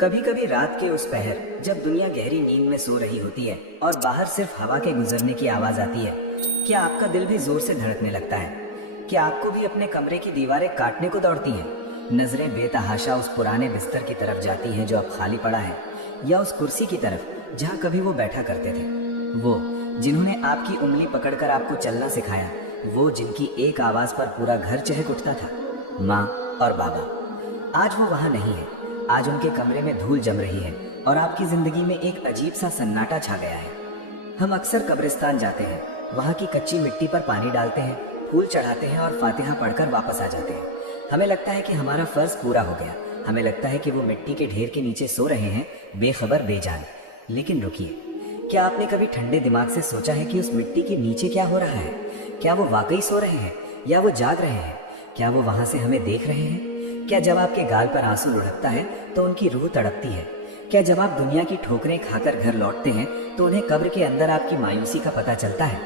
कभी कभी रात के उस पहर जब दुनिया गहरी नींद में सो रही होती है और बाहर सिर्फ हवा के गुजरने की आवाज आती है, क्या आपका दिल भी जोर से धड़कने लगता है? क्या आपको भी अपने कमरे की दीवारें काटने को दौड़ती हैं? नजरें बेतहाशा उस पुराने बिस्तर की तरफ जाती हैं जो अब खाली पड़ा है, या उस कुर्सी की तरफ जहाँ कभी वो बैठा करते थे, वो जिन्होंने आपकी उंगली पकड़कर आपको चलना सिखाया, वो जिनकी एक आवाज पर पूरा घर चहक उठता था, माँ और बाबा। आज वो वहाँ नहीं है। आज उनके कमरे में धूल जम रही है और आपकी जिंदगी में एक अजीब सा सन्नाटा छा गया है। हम अक्सर कब्रिस्तान जाते हैं, वहाँ की कच्ची मिट्टी पर पानी डालते हैं, फूल चढ़ाते हैं और फातिहा पढ़कर वापस आ जाते हैं। हमें लगता है कि हमारा फर्ज पूरा हो गया। हमें लगता है कि वो मिट्टी के ढेर के नीचे सो रहे हैं, बेखबर बेजान। लेकिन रुकिए, क्या आपने कभी ठंडे दिमाग से सोचा है कि उस मिट्टी के नीचे क्या हो रहा है? क्या वो वाकई सो रहे हैं या वो जाग रहे हैं? क्या वो वहां से हमें देख रहे हैं? क्या जब आपके गाल पर आंसू लुढ़कता है तो उनकी रूह तड़पती है? क्या जब आप दुनिया की ठोकरें खाकर घर लौटते हैं तो उन्हें कब्र के अंदर आपकी मायूसी का पता चलता है?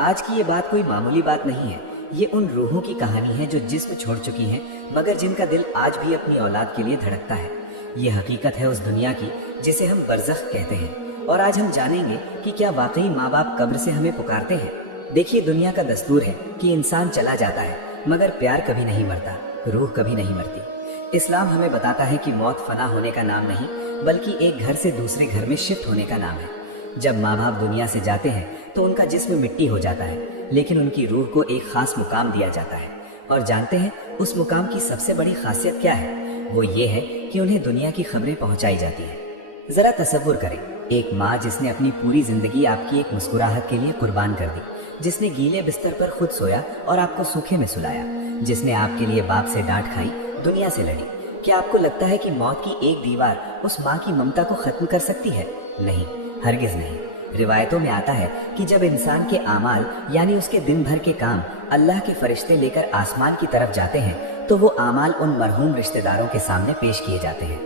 आज की ये बात कोई मामूली बात नहीं है। ये उन रूहों की कहानी है जो जिस्म छोड़ चुकी हैं, मगर जिनका दिल आज भी अपनी औलाद के लिए धड़कता है। ये हकीकत है उस दुनिया की जिसे हम बरज़ख कहते हैं। और आज हम जानेंगे कि क्या वाकई माँ बाप कब्र से हमें पुकारते हैं। देखिए, दुनिया का दस्तूर है कि इंसान चला जाता है, मगर प्यार कभी नहीं मरता, रूह कभी नहीं मरती। इस्लाम हमें बताता है कि मौत फना होने का नाम नहीं, बल्कि एक घर से दूसरे घर में शिफ्ट होने का नाम है। जब माँ बाप दुनिया से जाते हैं तो उनका जिस्म मिट्टी हो जाता है, लेकिन उनकी रूह को एक खास मुकाम दिया जाता है। और जानते हैं उस मुकाम की सबसे बड़ी खासियत क्या है? वो ये है कि उन्हें दुनिया की खबरें पहुंचाई जाती है। जरा तसव्वुर करें, एक माँ जिसने अपनी पूरी जिंदगी आपकी एक मुस्कुराहट के लिए कुर्बान कर दी, जिसने गीले बिस्तर पर खुद सोया और आपको सूखे में सुलाया, जिसने आपके लिए बाप से डांट खाई, दुनिया से लड़ी। क्या आपको लगता है कि मौत की एक दीवार उस माँ की ममता को खत्म कर सकती है? नहीं, हरगिज नहीं। रिवायतों में आता है कि जब इंसान के आमाल यानी उसके दिन भर के काम अल्लाह के फरिश्ते लेकर आसमान की तरफ जाते हैं तो वो आमाल उन मरहूम रिश्तेदारों के सामने पेश किए जाते हैं।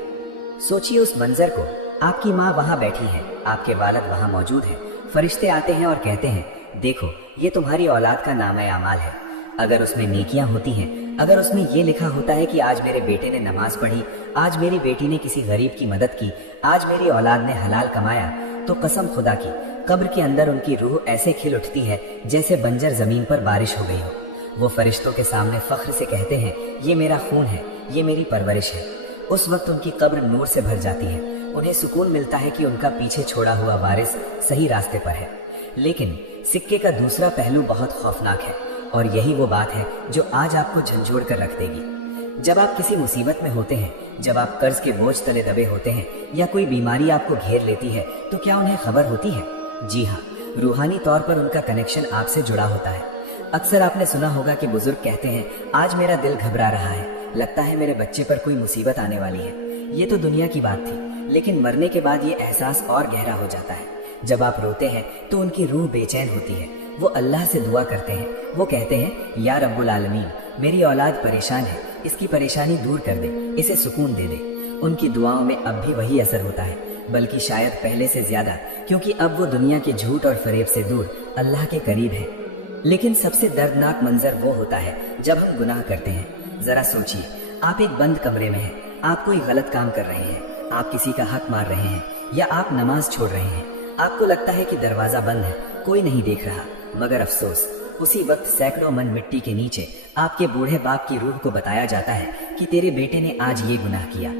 सोचिए उस मंजर को, आपकी माँ वहाँ बैठी है, आपके वालिद वहाँ मौजूद हैं, फरिश्ते आते हैं और कहते हैं, देखो ये तुम्हारी औलाद का नाम आमाल है। अगर उसमें नेकियां होती हैं, अगर उसमें ये लिखा होता है कि आज मेरे बेटे ने नमाज पढ़ी, आज मेरी बेटी ने किसी गरीब की मदद की, आज मेरी औलाद ने हलाल कमाया, तो कसम खुदा की कब्र के अंदर उनकी रूह ऐसे खिल उठती है जैसे बंजर जमीन पर बारिश हो गई हो। वो फरिश्तों के सामने फख्र से कहते हैं, ये मेरा खून है, ये मेरी परवरिश है। उस वक्त उनकी कब्र नूर से भर जाती है। उन्हें सुकून मिलता है कि उनका पीछे छोड़ा हुआ वारिस सही रास्ते पर है। लेकिन सिक्के का दूसरा पहलू बहुत खौफनाक है, और यही वो बात है जो आज आपको झंझोड़ कर रख देगी। जब आप किसी मुसीबत में होते हैं, जब आप कर्ज के बोझ तले दबे होते हैं, या कोई बीमारी आपको घेर लेती है, तो क्या उन्हें खबर होती है? जी हाँ, रूहानी तौर पर उनका कनेक्शन आपसे जुड़ा होता है। अक्सर आपने सुना होगा कि बुजुर्ग कहते हैं, आज मेरा दिल घबरा रहा है, लगता है मेरे बच्चे पर कोई मुसीबत आने वाली है। ये तो दुनिया की बात थी, लेकिन मरने के बाद ये एहसास और गहरा हो जाता है। जब आप रोते हैं तो उनकी रूह बेचैन होती है। वो अल्लाह से दुआ करते हैं, वो कहते हैं, या रब्बुल आलमीन, मेरी औलाद परेशान है, इसकी परेशानी दूर कर दे, इसे सुकून दे दे। उनकी दुआओं में अब भी वही असर होता है, बल्कि शायद पहले से ज्यादा, क्योंकि अब वो दुनिया के झूठ और फरेब से दूर अल्लाह के करीब है। लेकिन सबसे दर्दनाक मंजर वो होता है जब हम गुनाह करते हैं। जरा सोचिए, आप एक बंद कमरे में हैं, आप कोई गलत काम कर रहे हैं, आप किसी का हक मार रहे हैं, या आप नमाज छोड़ रहे हैं। आपको लगता है कि दरवाजा बंद है, कोई नहीं देख रहा, मगर अफसोस, उसी वक्त सैकड़ों मन मिट्टी के नीचे आपके बूढ़े बाप की रूह को बताया जाता है कि तेरे बेटे ने आज ये गुनाह किया।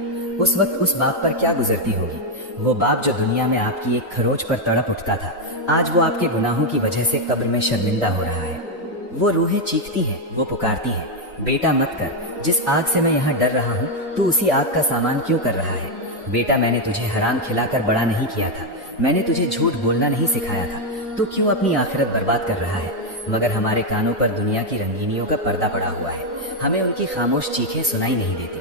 उस वक्त उस बाप पर क्या गुजरती होगी? वो बाप जो दुनिया में आपकी एक खरोच पर तड़प उठता था, आज वो आपके गुनाहों की वजह से कब्र में शर्मिंदा हो रहा है। वो रूहें चीखती हैं, वो पुकारती हैं, बेटा मत कर, जिस आग से मैं यहाँ डर रहा हूँ तू उसी आग का सामान क्यों कर रहा है? बेटा, मैंने तुझे हराम खिलाकर बड़ा नहीं किया था, मैंने तुझे झूठ बोलना नहीं सिखाया था, तू क्यों अपनी आखिरत बर्बाद कर रहा है? मगर हमारे कानों पर दुनिया की रंगीनियों का पर्दा पड़ा हुआ है, हमें उनकी खामोश चीखें सुनाई नहीं देती।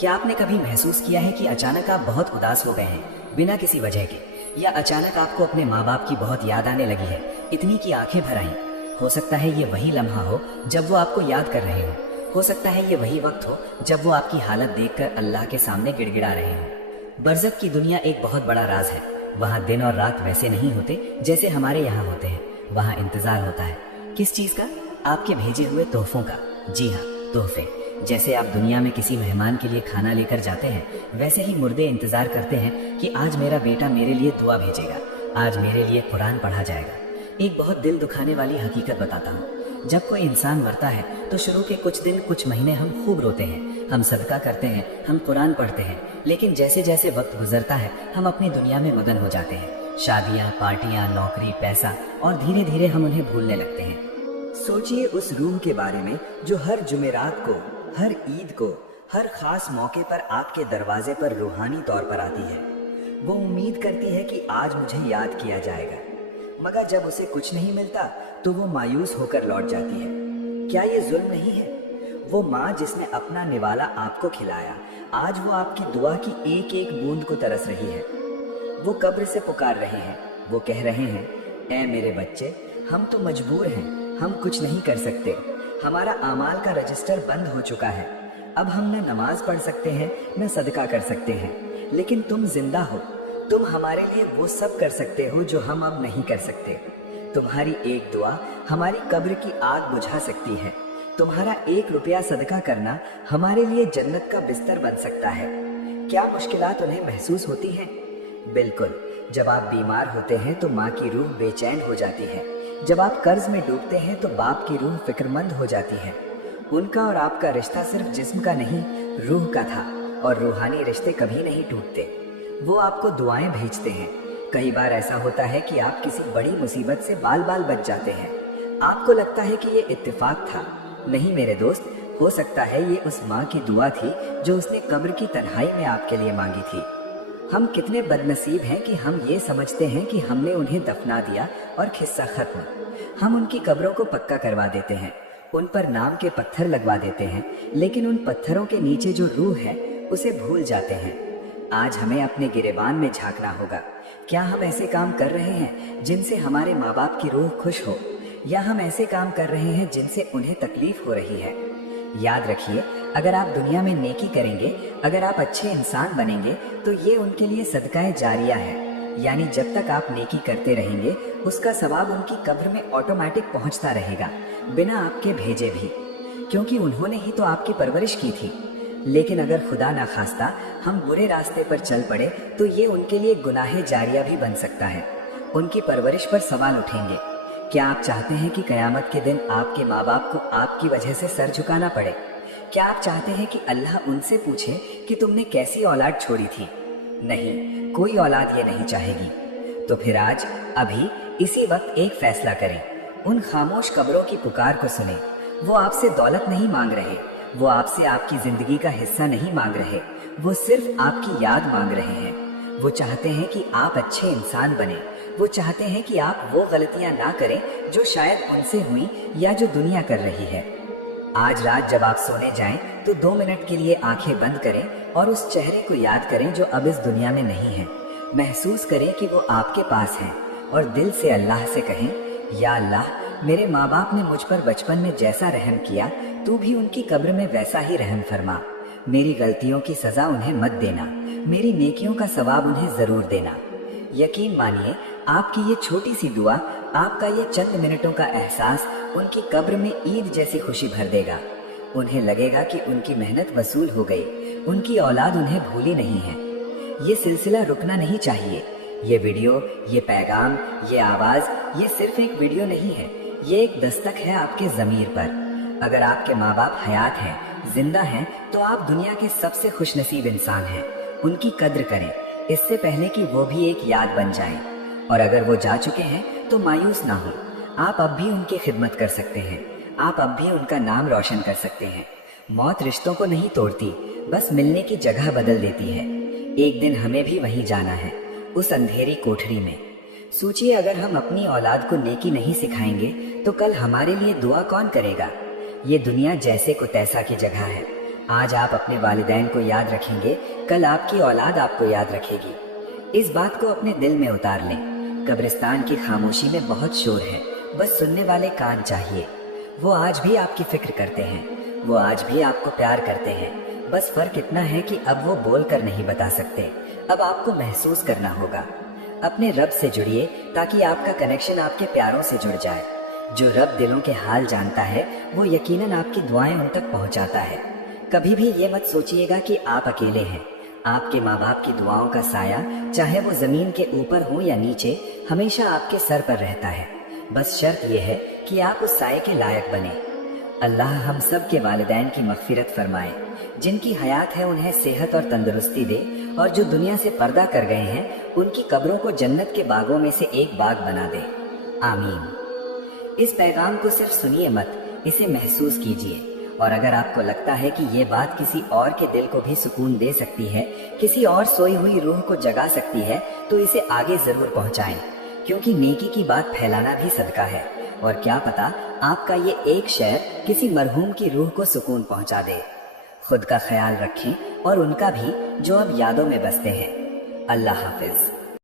क्या आपने कभी महसूस किया है कि अचानक आप बहुत उदास हो गए हैं बिना किसी वजह के, या अचानक आपको अपने माँ बाप की बहुत याद आने लगी है, इतनी कि आंखें भर आईं? हो सकता है ये वही लम्हा हो जब वो आपको याद कर रहे हो सकता है ये वही वक्त हो जब वो आपकी हालत देखकर अल्लाह के सामने गिड़गिड़ा रहे हो। बरज़ख की दुनिया एक बहुत बड़ा राज है। वहाँ दिन और रात वैसे नहीं होते जैसे हमारे यहाँ होते हैं। वहाँ इंतजार होता है, किस चीज का? आपके भेजे हुए तोहफों का। जी हाँ, तोहफे। जैसे आप दुनिया में किसी मेहमान के लिए खाना लेकर जाते हैं, वैसे ही मुर्दे इंतजार करते हैं कि आज मेरा बेटा मेरे लिए दुआ भेजेगा, आज मेरे लिए कुरान पढ़ा जाएगा। एक बहुत दिल दुखाने वाली हकीकत बताता हूँ। जब कोई इंसान मरता है तो शुरू के कुछ दिन कुछ महीने हम खूब रोते हैं, हम सदका करते हैं, हम कुरान पढ़ते हैं, लेकिन जैसे जैसे वक्त गुजरता है हम अपनी दुनिया में मगन हो जाते हैं। शादियाँ, पार्टियाँ, नौकरी, पैसा, और धीरे धीरे हम उन्हें भूलने लगते हैं। सोचिए उस रूह के बारे में जो हर जुमेरात को, हर ईद को, हर खास मौके पर आपके दरवाजे पर रूहानी तौर पर आती है। वो उम्मीद करती है कि आज मुझे याद किया जाएगा, मगर जब उसे कुछ नहीं मिलता तो वो मायूस होकर लौट जाती है। क्या ये जुल्म नहीं है? वो माँ जिसने अपना निवाला आपको खिलाया, आज वो आपकी दुआ की एक एक बूंद को तरस रही है। वो कब्र से पुकार रहे हैं, वो कह रहे हैं, ऐ मेरे बच्चे, हम तो मजबूर हैं, हम कुछ नहीं कर सकते, हमारा आमाल का रजिस्टर बंद हो चुका है, अब हम न नमाज पढ़ सकते हैं न सदका कर सकते हैं, लेकिन तुम जिंदा हो, तुम हमारे लिए वो सब कर सकते हो जो हम अब नहीं कर सकते। तुम्हारी एक दुआ हमारी कब्र की आग बुझा सकती है, तुम्हारा 1 रुपया सदका करना हमारे लिए जन्नत का बिस्तर बन सकता है। क्या मुश्किलात उन्हें महसूस होती हैं? बिल्कुल। जब आप बीमार होते हैं तो माँ की रूह बेचैन हो जाती है, जब आप कर्ज में डूबते हैं तो बाप की रूह फिक्रमंद हो जाती है। उनका और आपका रिश्ता सिर्फ जिस्म का नहीं, रूह का था, और रूहानी रिश्ते कभी नहीं टूटते। वो आपको दुआएं भेजते हैं। कई बार ऐसा होता है कि आप किसी बड़ी मुसीबत से बाल बाल बच जाते हैं। आपको लगता है कि ये इत्तेफाक था। नहीं मेरे दोस्त, हो सकता है ये उस माँ की दुआ थी जो उसने कब्र की तन्हाई में आपके लिए मांगी थी। हम कितने बदनसीब हैं कि हम ये समझते हैं कि हमने उन्हें दफना दिया और किस्सा खत्म। हम उनकी कब्रों को पक्का करवा देते हैं, उन पर नाम के पत्थर लगवा देते हैं, लेकिन उन पत्थरों के नीचे जो रूह है उसे भूल जाते हैं। आज हमें अपने गिरेबान में झांकना होगा। क्या हम ऐसे काम कर रहे हैं जिनसे हमारे माँ बाप की रूह खुश हो, या हम ऐसे काम कर रहे हैं जिनसे उन्हें तकलीफ हो रही है? याद रखिए, अगर आप दुनिया में नेकी करेंगे, अगर आप अच्छे इंसान बनेंगे, तो ये उनके लिए सदकाए जारिया है। यानी जब तक आप नेकी करते रहेंगे उसका सवाब उनकी कब्र में ऑटोमेटिक पहुंचता रहेगा, बिना आपके भेजे भी, क्योंकि उन्होंने ही तो आपकी परवरिश की थी। लेकिन अगर खुदा ना खास्ता हम बुरे रास्ते पर चल पड़े तो ये उनके लिए गुनाहे जारिया भी बन सकता है। उनकी परवरिश पर सवाल उठेंगे। क्या आप चाहते हैं कि कयामत के दिन आपके माँ बाप को आपकी वजह से सर झुकाना पड़े? क्या आप चाहते हैं कि अल्लाह उनसे पूछे कि तुमने कैसी औलाद छोड़ी थी? नहीं, कोई औलाद ये नहीं चाहेगी। तो फिर आज, अभी, इसी वक्त एक फैसला करें। उन खामोश कब्रों की पुकार को सुने। वो आपसे दौलत नहीं मांग रहे, वो आपसे आपकी जिंदगी का हिस्सा नहीं मांग रहे, वो सिर्फ आपकी याद मांग रहे हैं। वो चाहते हैं कि आप अच्छे इंसान बने। वो चाहते हैं कि आप वो गलतियां ना करें जो शायद उनसे हुई या जो दुनिया कर रही है। आज रात जब आप सोने जाएं तो 2 मिनट के लिए आंखें बंद करें और उस चेहरे को याद करें जो अब इस दुनिया में नहीं है। महसूस करें कि वो आपके पास है और दिल से अल्लाह से कहें, या अल्लाह, मेरे माँ बाप ने मुझ पर बचपन में जैसा रहम किया, तू भी उनकी कब्र में वैसा ही रहम फरमा। मेरी गलतियों की सजा उन्हें मत देना, मेरी नेकियों का सवाब उन्हें जरूर देना। यकीन मानिए, आपकी ये छोटी सी दुआ, आपका ये चंद मिनटों का एहसास उनकी कब्र में ईद जैसी खुशी भर देगा। उन्हें लगेगा कि उनकी मेहनत वसूल हो गई, उनकी औलाद उन्हें भूली नहीं है। ये सिलसिला रुकना नहीं चाहिए। ये वीडियो, ये पैगाम, ये आवाज, ये सिर्फ एक वीडियो नहीं है, ये एक दस्तक है आपके ज़मीर पर। अगर आपके माँ बाप हयात हैं, जिंदा हैं, तो आप दुनिया के सबसे खुशनसीब इंसान हैं। उनकी कद्र करें, इससे पहले कि वो भी एक याद बन जाएं। और अगर वो जा चुके हैं तो मायूस ना हो, आप अब भी उनकी खिदमत कर सकते हैं, आप अब भी उनका नाम रोशन कर सकते हैं। मौत रिश्तों को नहीं तोड़ती, बस मिलने की जगह बदल देती है। एक दिन हमें भी वहीं जाना है, उस अंधेरी कोठरी में। सोचिए, अगर हम अपनी औलाद को नेकी नहीं सिखाएंगे तो कल हमारे लिए दुआ कौन करेगा? ये दुनिया जैसे को तैसा की जगह है। आज आप अपने वालिदैन को याद रखेंगे, कल आपकी औलाद आपको याद रखेगी। इस बात को अपने दिल में उतार लें। कब्रिस्तान की खामोशी में बहुत शोर है, बस सुनने वाले कान चाहिए। वो आज भी आपकी फिक्र करते हैं, वो आज भी आपको प्यार करते हैं। बस फर्क इतना है कि अब वो बोल कर नहीं बता सकते, अब आपको महसूस करना होगा। अपने रब से जुड़िए ताकि आपका कनेक्शन आपके प्यारों से जुड़ जाए। जो रब दिलों के हाल जानता है वो यकीनन आपकी दुआएं उन तक पहुंचाता है। कभी भी ये मत सोचिएगा कि आप अकेले हैं। आपके माँ बाप की दुआओं का साया, चाहे वो जमीन के ऊपर हो या नीचे, हमेशा आपके सर पर रहता है। बस शर्त यह है कि आप उस साये के लायक बने। अल्लाह हम सब के वालिदैन की मगफिरत फरमाए। जिनकी हयात है उन्हें सेहत और तंदुरुस्ती दे, और जो दुनिया से पर्दा कर गए हैं उनकी कब्रों को जन्नत के बागों में से एक बाग बना दे। आमीन। इस पैगाम को सिर्फ सुनिए मत, इसे महसूस कीजिए। और अगर आपको लगता है कि ये बात किसी और के दिल को भी सुकून दे सकती है, किसी और सोई हुई रूह को जगा सकती है, तो इसे आगे जरूर पहुंचाएं, क्योंकि नेकी की बात फैलाना भी सदका है। और क्या पता आपका ये एक शेयर किसी मरहूम की रूह को सुकून पहुंचा दे। खुद का ख्याल रखें और उनका भी, जो अब यादों में बसते हैं। अल्लाह हाफिज।